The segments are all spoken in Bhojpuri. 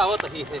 बतावत ही है।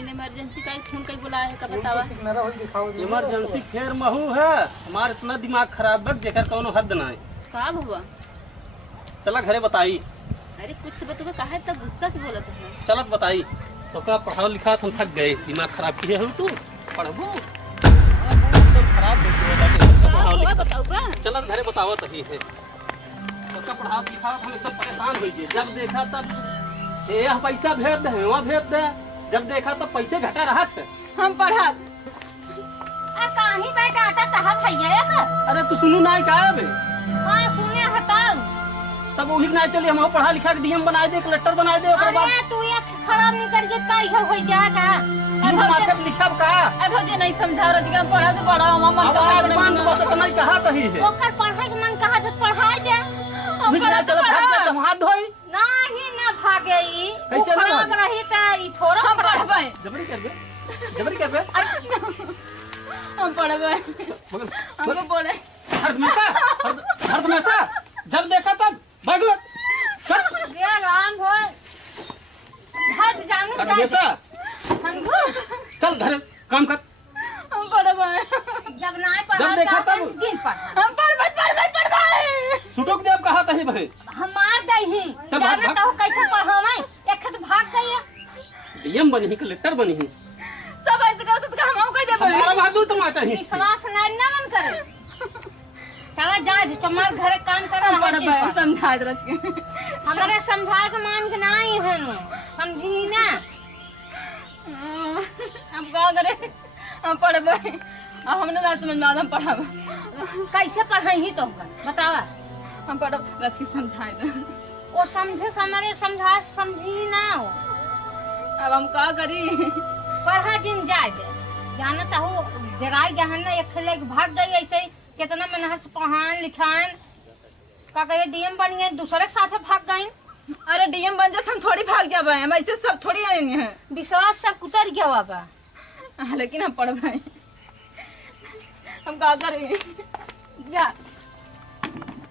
इमरजेंसी का फोन कई बुलाया है का बतावा। इमरजेंसी खेर महू है, हमार इतना दिमाग खराब बक जेकर कोनो हद ना है। का हुआ? चला घरे बताई। अरे कुछ तो बतवा, काहे तक गुस्सा से बोलत है? चलत बताई तो का पढ़ा लिखा हम थक गए, दिमाग खराब किए हो तू पढ़बू तो खराब हो गया। बताओ का चलत घरे बतावत ही है तो का पढ़ा लिखा हम एकदम परेशान हो गए। जब देखा तब ये पैसा भेज दे, वहाँ भेज दे, जब देखा तब पैसे घटा रहा थे। हम पढ़ा काहे बैठ आटा तहा भैया का। अरे तू सुनू ना का बे? हां सुने हटाओ। तब वही ना चली हम पढ़ा लिखा के डीएम बना दे, कलेक्टर बना दे। ओकर बाद अरे तू ये खराब नहीं कर देत का इहो हो जाएगा। अब माथे पे लिखब का? अब हो जे नहीं समझा रहा जिगर पढ़ा तो बड़ा हम मन का बंद बस इतना ही कहा कही है। ओकर पढ़ाई से मन कहा तो पढ़ाई दे। हम ना चल भाग जा, हम हाथ धोई नहीं ना भागेई। कैसे ना खराब रही त ई थोड़ा हम पढ़बे। जबरी करबे, जबरी करबे। हम पढ़बे हमको बोले हर हमेशा जब देखा तब भाग चल गे राम हो हट जानू जा हमेशा समझो। चल घर काम कर। हम पढ़बे जब नहीं पढ़ा जब देखा तब दिन पढ़ा। हम पढ़बे सुटोक देव कहा तही भाई हम मार दही जाना तो कैसे पढ़ावे। एक खत भाग गई डीएम बनी, कलेक्टर बनी, सब ऐसे करत त हम कह देबे। हमारा बहादुर तुम आ चाहिए। विश्वास नहीं ना मन करे। चला जा तुम्हारे घर काम कर। हम पढ़बे समझा दे रच के हमारे समझा के मान के नहीं है नो समझी ना। हम का करे हम पढ़बे अब हमने ना समझ में हम पढ़ाबे। कैसे पढ़ाई तो बतावा। हम पढ़ब रच के समझाए दे। वो समझे हमारे समझा समझी ना हो। अब हम का करी? पढ़ा जिन जाए जानता हो जराई गहन ना एक लेके भाग गई ऐसे ही। कितना मेहनत पढ़ान लिखान का कहे डीएम बन गए दूसरे के साथ भाग गए। अरे डीएम बन जात हम थोड़ी भाग जाबे, हम ऐसे सब थोड़ी आएंगे हैं। विश्वास सब उतर गया बाबा। लेकिन हम पढ़बे हम का करी? जा